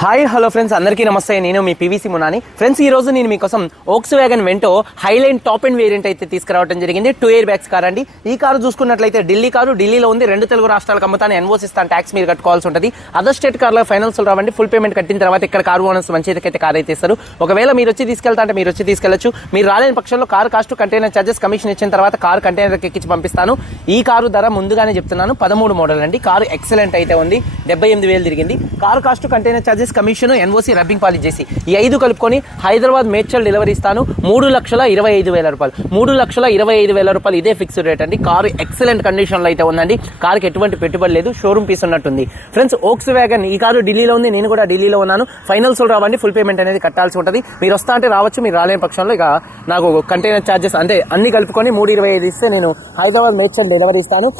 Hi hello friends, అందరికీ నమస్తే. నేను మీ పీవీసీ మునాని. ఫ్రెండ్స్, ఈ రోజు నేను మీకోసం Volkswagen Vento Highline top and variant అయితే తీసుకురావడం జరిగింది. 2 ఎయిర్ బ్యాగ్స్ కార్ అండి. ఈ కారు చూసుకున్నట్లయితే ఢిల్లీ కారు, ఢిల్లీలో ఉంది. 2 తెలుగు రాష్ట్రాలకు అమ్ముతాను. ఎన్ఓసి ఇస్తాను, ట్యాక్స్ మీరు కట్టుకోవాల్సి ఉంటుంది. అదర్ స్టేట్ కార్లో ఫైనాన్స్ రావండి. ఫుల్ పేమెంట్ కట్టిన తర్వాత ఇక్కడ కారు ఓనర్స్ మంచిదైతే కార్ అయితే ఇస్తారు. ఒకవేళ మీరు వచ్చి తీసుకెళ్తా అంటే మీరు వచ్చి తీసుకెళ్లొచ్చు. మీరు రాలేని పక్షంలో car cost, container charges, commission ఇచ్చిన తర్వాత కారు కంటైనర్ ఎక్కించి పంపిస్తాను. ఈ కారు ధర ముందుగానే చెప్తున్నాను, 13 మోడల్ అండి. కారు ఎక్సలెంట్ అయితే ఉంది. 78,000 తిరిగింది. Car cost, container charges, commission, NOC, rubbing polish చేసి ఈ 5 కలుపుకొని హైదరాబాద్ మేడ్చల్ డెలివరీ ఇస్తాను. 3,25,000 రూపాయలు. 3,25,000 రూపాయలు ఇదే ఫిక్స్డ్ రేట్ అండి. కారు ఎక్సలెంట్ కండిషన్ లో అయితే ఉందండి. కారుకి ఎటువంటి పెట్టుబడి లేదు, షోరూమ్ పీస్ ఉన్నట్టుంది. ఫ్రెండ్స్, వోక్స్వ్యాగన్ ఈ కారు ఢిల్లీలో ఉంది. నేను కూడా ఢిల్లీలో ఉన్నాను. ఫైనల్స్ రావండి, ఫుల్ పేమెంట్ అనేది కట్టాల్సి ఉంటుంది. మీరు వస్తా అంటే రావచ్చు, మీరు రాలేని పక్షంలో ఇక నాకు కంటైనర్ ఛార్జెస్ అంటే అన్ని కలుపుకొని 3,25,000 ఇస్తే నేను హైదరాబాద్ మేడ్చల్ డెలివరీ ఇస్తాను.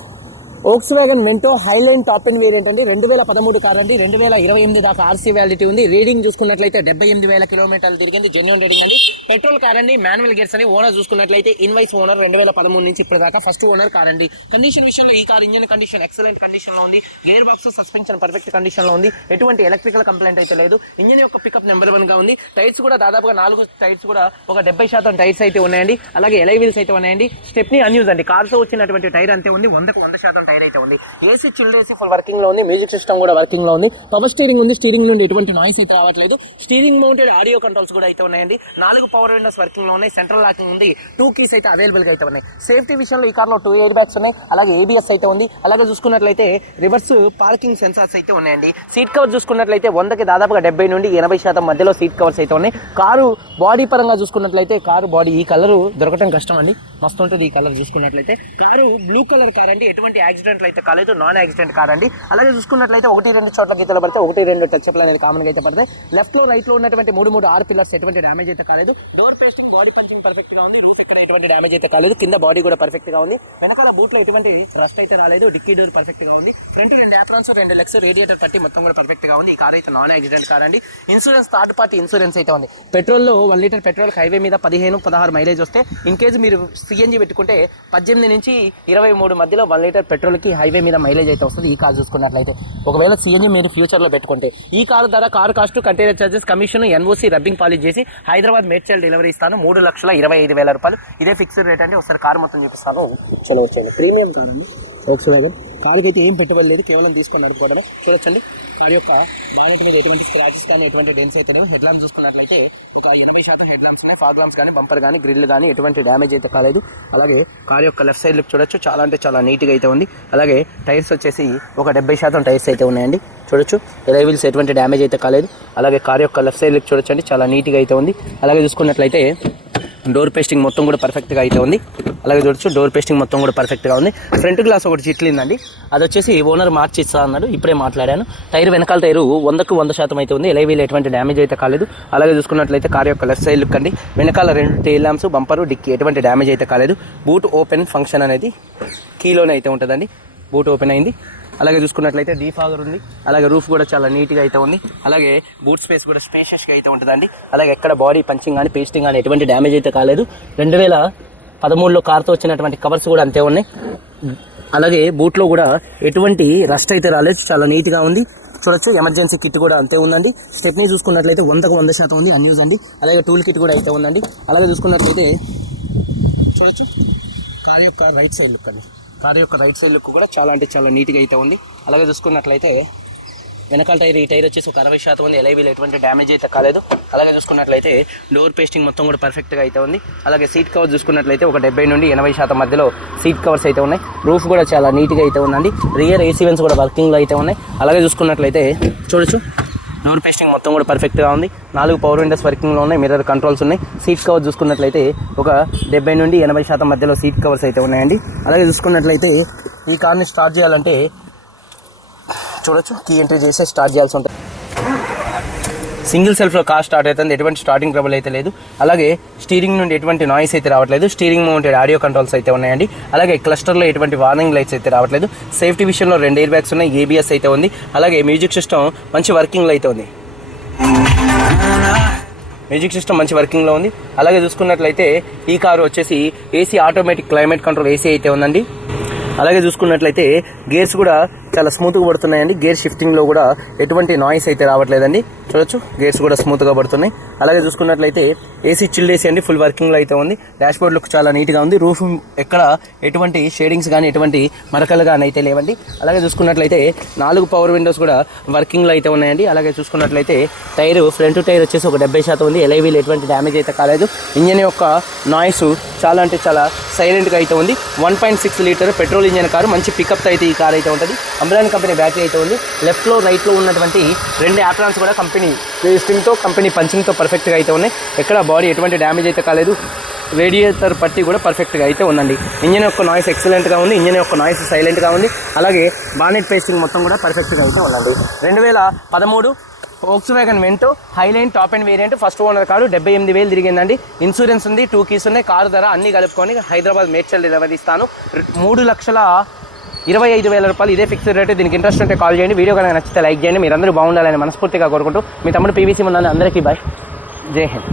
Volkswagen Vento Highline top and variant అండి. 2013 కార్ అండి. 2028 దాకా ఆర్సీ వ్యాలిటీ ఉంది. రీడింగ్ చూసుకున్నట్లయితే 78,000 కిలోమీటర్లు తిరిగింది. జెన్యూన్ రీడింగ్ అండి. పెట్రోల్ కార్ అండి. మాన్యువల్ గేర్స్ అని. ఓనర్ చూసుకున్నట్లయితే ఇన్వైస్ ఓనర్ 2013 నుంచి ఇప్పటిదాకా ఫస్ట్ ఓనర్ కార్ అండి. కండిషన్ విషయంలో ఈ car engine condition excellent condition లో ఉంది. Gear box, suspension perfect condition లో ఉంది. ఎటువంటి ఎలక్ట్రికల్ కంప్లైంట్ అయితే లేదు. ఇంజన్ యొక్క పికప్ నెంబర్ 1 గా ఉంది. టైర్స్ కూడా దాదాపుగా 4 టైర్స్ కూడా ఒక 70% టైర్స్ అయితే ఉన్నాయండి. అలాగే ఎలై వీల్స్ అయితే ఉన్నాయండి. స్టెప్నీ అన్యూజ్ అండి. కార్తో వచ్చినటువంటి టైర్ అంతే ఉంది. 100% టైర్ అయితే ఉంది. AC, chilled AC full working లో ఉంది. మ్యూజిక్ సిస్టమ్ కూడా వర్కింగ్ లో ఉంది. పవర్ స్టీరింగ్ ఉంది. స్టీరింగ్ నుండి ఎటువంటి నాయిస్ అయితే రావట్లేదు. స్టీరింగ్ మౌంటెడ్ ఆడియో కంట్రోల్స్ కూడా అయితే ఉన్నాయండి. 4 పవర్ విండోస్ వర్కింగ్ లో ఉన్నాయి. సెంట్రల్ లాకింగ్ ఉంది. 2 కీస్ అయితే అవైలబుల్ గా అయితే ఉన్నాయి. సేఫ్టీ విషయంలో ఈ కార్ లో 2 ఎయిర్ బ్యాగ్స్ ఉన్నాయి. అలాగే ఏబిఎస్ అయితే ఉంది. అలాగే చూసుకున్నట్లయితే రివర్స్ పార్కింగ్ సెన్సార్స్ అయితే ఉన్నాయండి. సీట్ కవర్ చూసుకున్నట్లయితే 100కి దాదాపుగా 70 నుండి 80% మధ్యలో సీట్ కవర్స్ అయితే ఉన్నాయి. కారు బాడీ పరంగా చూసుకున్నట్లయితే కారు బాడీ ఈ కలర్ దొరకటం కష్టం అండి. మస్తు ఉంటుంది ఈ కలర్ చూసుకున్నట్లయితే. కారు బ్లూ కలర్ కార్ అండి. ఎటువంటి యాక్సిడెంట్ అయితే కాలేదు. నాన్ యాక్సిడెంట్ కార్ అండి. అలాగే చూసుకున్నట్లయితే 1-2 చోట్ల గీతలు పడితే 1-2 టచ్అప్లు అనేది కామన్ గా అయితే పడతాయి. లెఫ్ట్ లో రైట్ లో ఉన్నటువంటి 3 6 పిల్లర్స్ ఎటువంటి డ్యామేజ్ అయితే కాలేదు. పవర్ ఫేస్టింగ్, బాడీ పంచింగ్ పర్ఫెక్ట్ గా ఉంది. రూఫ్ ఇక్కడ ఎటువంటి డ్యామేజ్ అయితే కాలేదు. కింద బాడీ కూడా పర్ఫెక్ట్ గా ఉంది. వెనకాల బూట్ లో ఎటువంటి రస్ట్ అయితే రాలేదు. డిక్కీ డోర్ పర్ఫెక్ట్ గా ఉంది. ఫ్రంట్ 2 ల్యాప్రాన్స్, 2 లెగ్స్, రేడియేటర్ పట్టి మొత్తం కూడా పర్ఫెక్ట్ గా ఉంది. ఈ కార్ అయితే నాన్ యాక్సిడెంట్ కార్ అండి. ఇన్సూరెన్స్ థర్డ్ పార్టీ ఇన్సూరెన్స్ అయితే ఉంది. పెట్రోల్ లో 1 లీటర్ పెట్రోల్ హైవే మీద 15-16 మైలేజ్ వస్తే, ఇన్ కేసు మీరు సిఎన్జి పెట్టుకుంటే 18 నుంచి 23 మధ్యలో 1 లీటర్ పెట్రోల్ కి హైవే మీద మైలేజ్ అయితే వస్తుంది. ఈ కార్ చూసుకున్నట్లయితే ఒకవేళ సిఎన్జి మీరు ఫ్యూచర్ లో పెట్టుకుంటే ఈ కారు ధర, car cost, container charges, commission, NOC, rubbing polish చేసి హైదరాబాద్ మేడ్చల్ డెలివరీ ఇస్తాను. 3,25,000 రూపాయలు ఇదే ఫిక్స్డ్ రేట్ అండి. ఒకసారి కారు మొత్తం చూపిస్తాను. చూడవచ్చండి. ప్రీమియం కార్ అండి వోక్స్వ్యాగన్. కారుకి అయితే ఏం పెట్టుబడి లేదు, కేవలం తీసుకొని నడుపుకోవడమే. చూడొచ్చండి. కారు యొక్క బానెట్ మీద ఎటువంటి స్క్రాచెస్ కానీ ఎటువంటి డెన్స్ అయితే లేవు. హెడ్ ల్యాంప్స్ చూసుకున్నట్లయితే ఒక 80% హెడ్ ల్యాంప్స్ ఉన్నాయి. ఫాగ్ ల్యాంప్స్ కానీ, బంపర్ కానీ, గ్రిల్ కానీ ఎటువంటి డ్యామేజ్ అయితే కాలేదు. అలాగే కారు యొక్క లెఫ్ట్ సైడ్ లుక్ చూడొచ్చు, చాలా అంటే చాలా నీట్గా అయితే ఉంది. అలాగే టైర్స్ వచ్చేసి ఒక 70% టైర్స్ అయితే ఉన్నాయండి. చూడొచ్చు. ఎలై వీల్స్ ఎటువంటి డ్యామేజ్ అయితే కాలేదు. అలాగే కారు యొక్క లెఫ్ట్ సైడ్ లుక్ చూడొచ్చండి, చాలా నీట్గా అయితే ఉంది. అలాగే చూసుకున్నట్లయితే డోర్ పేస్టింగ్ మొత్తం కూడా పర్ఫెక్ట్గా అయితే ఉంది. అలాగే చూడొచ్చు, డోర్ పేస్టింగ్ మొత్తం కూడా పర్ఫెక్ట్గా ఉంది. ఫ్రంట్ గ్లాస్ ఒకటి చిట్లిందండి. అది వచ్చేసి ఓనర్ మార్చి ఇస్తా అన్నాడు. ఇప్పుడే మాట్లాడాను. టైర్ వెనకాల టైరు 100% అయితే ఉంది. ఎలై వీల్ ఎటువంటి డ్యామేజ్ అయితే కాలేదు. అలాగే చూసుకున్నట్లయితే కార్ యొక్క లెఫ్ట్ సైడ్ లుక్ అండి. వెనకాల 2 టెయిల్ ల్యాంప్స్, బంపరు, డిక్కీ ఎటువంటి డ్యామేజ్ అయితే కాలేదు. బూట్ ఓపెన్ ఫంక్షన్ అనేది కీలోనే అయితే ఉంటుందండి. బూట్ ఓపెన్ అయింది. అలాగే చూసుకున్నట్లయితే డీఫాగర్ ఉంది. అలాగే రూఫ్ కూడా చాలా నీట్గా అయితే ఉంది. అలాగే బూట్ స్పేస్ కూడా స్పేషియస్గా అయితే ఉంటుందండి. అలాగే ఎక్కడ బాడీ పంచింగ్ కానీ, పేస్టింగ్ కానీ ఎటువంటి డ్యామేజ్ అయితే కాలేదు. 2013లో కార్తో వచ్చినటువంటి కవర్స్ కూడా అంతే ఉన్నాయి. అలాగే బూట్లో కూడా ఎటువంటి రస్ట్ అయితే రాలేదు. చాలా నీట్గా ఉంది. చూడొచ్చు. ఎమర్జెన్సీ కిట్ కూడా అంతే ఉందండి. స్టెప్నీ చూసుకున్నట్లయితే 100% ఉంది. అన్యూజ్ అండి. అలాగే టూల్ కిట్ కూడా అయితే ఉందండి. అలాగే చూసుకున్నట్లయితే చూడొచ్చు. కార్ యొక్క రైట్ సైడ్ లుక్ అండి. కారు యొక్క రైట్ సైడ్ లుక్ కూడా చాలా అంటే చాలా నీట్గా అయితే ఉంది. అలాగే చూసుకున్నట్లయితే వెనకాల టైర్, ఈ టైర్ వచ్చేసి ఒక 60% ఉంది. ఎలై వీల్ ఎటువంటి డ్యామేజ్ అయితే కాలేదు. అలాగే చూసుకున్నట్లయితే డోర్ పేస్టింగ్ మొత్తం కూడా పర్ఫెక్ట్గా అయితే ఉంది. అలాగే సీట్ కవర్ చూసుకున్నట్లయితే ఒక 70 నుండి 80% మధ్యలో సీట్ కవర్స్ అయితే ఉన్నాయి. రూఫ్ కూడా చాలా నీట్గా అయితే ఉందండి. రియర్ ఏసీ వెన్స్ కూడా వర్కింగ్లో అయితే ఉన్నాయి. అలాగే చూసుకున్నట్లయితే చూడొచ్చు, డోర్ పేస్టింగ్ మొత్తం కూడా పర్ఫెక్ట్గా ఉంది. 4 పవర్ విండోస్ వర్కింగ్లో ఉన్నాయి. మిర్రర్ కంట్రోల్స్ ఉన్నాయి. సీట్ కవర్ చూసుకున్నట్లయితే ఒక 70 నుండి 80% మధ్యలో సీట్ కవర్స్ అయితే ఉన్నాయండి. అలాగే చూసుకున్నట్లయితే ఈ కార్ని స్టార్ట్ చేయాలంటే చూడొచ్చు, కీ ఎంట్రీ చేసి స్టార్ట్ చేయాల్సి ఉంటుంది. సింగిల్ సెల్ఫ్లో కార్ స్టార్ట్ అవుతుంది. ఎటువంటి స్టార్టింగ్ ట్రబుల్ అయితే లేదు. అలాగే స్టీరింగ్ నుండి ఎటువంటి నాయిస్ అయితే రావట్లేదు. స్టీరింగ్ మౌంటెడ్ ఆడియో కంట్రోల్స్ అయితే ఉన్నాయండి. అలాగే క్లస్టర్లో ఎటువంటి వార్నింగ్ లైట్స్ అయితే రావట్లేదు. సేఫ్టీ విషయంలో 2 ఎయిర్ బ్యాగ్స్ ఉన్నాయి. ఏబిఎస్ అయితే ఉంది. అలాగే మ్యూజిక్ సిస్టమ్ మంచి వర్కింగ్లో అయితే ఉంది. మ్యూజిక్ సిస్టమ్ మంచి వర్కింగ్లో ఉంది. అలాగే చూసుకున్నట్లయితే ఈ కారు వచ్చేసి AC, automatic climate control AC అయితే ఉందండి. అలాగే చూసుకున్నట్లయితే గేర్స్ కూడా చాలా స్మూత్గా పడుతున్నాయండి. గేర్ షిఫ్టింగ్లో కూడా ఎటువంటి నాయిస్ అయితే రావట్లేదండి. చూడొచ్చు గేర్స్ కూడా స్మూత్గా పడుతున్నాయి. అలాగే చూసుకున్నట్లయితే ఏసీ చిల్డ్ ఏసీ అండి, ఫుల్ వర్కింగ్లో అయితే ఉంది. డాష్ బోర్డ్ లుక్ చాలా నీట్గా ఉంది. రూఫ్ ఎక్కడ ఎటువంటి షేడింగ్స్ కానీ ఎటువంటి మరకలు కానీ అయితే లేవండి. అలాగే చూసుకున్నట్లయితే 4 పవర్ విండోస్ కూడా వర్కింగ్లో అయితే ఉన్నాయండి. అలాగే చూసుకున్నట్లయితే టైర్ ఫ్రంట్ టైర్ వచ్చేసి ఒక 70% ఉంది. ఎలైవీలు ఎటువంటి డ్యామేజ్ అయితే కాలేదు. ఇంజన్ యొక్క నాయిస్ చాలా అంటే చాలా సైలెంట్గా అయితే ఉంది. 1.6 లీటర్ పెట్రోల్ ఇంజన్ కారు, మంచి పికప్ అయితే ఈ కార్ అయితే ఉంటుంది. అంబ్రాన్ కంపెనీ బ్యాటరీ అయితే ఉంది. లెఫ్ట్లో రైట్లో ఉన్నటువంటి 2 యాప్రాన్స్ కూడా కంపెనీ స్టింగ్తో కంపెనీ పంచింగ్తో పర్ఫెక్ట్గా అయితే ఉన్నాయి. ఎక్కడ బాడీ ఎటువంటి డ్యామేజ్ అయితే కాలేదు. రేడియేటర్ పట్టి కూడా పర్ఫెక్ట్గా అయితే ఉందండి. ఇంజన్ యొక్క నాయిస్ ఎక్సలెంట్గా ఉంది. ఇంజన్ యొక్క నాయిస్ సైలెంట్గా ఉంది. అలాగే బానెట్ పేస్టింగ్ మొత్తం కూడా పర్ఫెక్ట్గా అయితే ఉందండి. 2013 Volkswagen Vento Highline top and variant, first owner car. 78,000 తిరిగిందండి. ఇన్సూరెన్స్ ఉంది, 2 కీస్ ఉన్నాయి. కారు ధర అన్ని కలుపుకొని హైదరాబాద్ మేడ్చల్ డెలివరీ ఇస్తాను. 3,25,000 రూపాయలు ఇదే ఫిక్స్డ్ రేట్. దీనికి ఇంట్రెస్ట్ ఉంటే కాల్ చేయండి. వీడియో కనుక నచ్చితే లైక్ చేయండి. మీరందరూ బాగుండాలని మనస్ఫూర్తిగా కోరుకుంటూ మీ తమ్ముడు పీవీసీ మున్నాని. అందరికీ బాయ్, జై హింద్.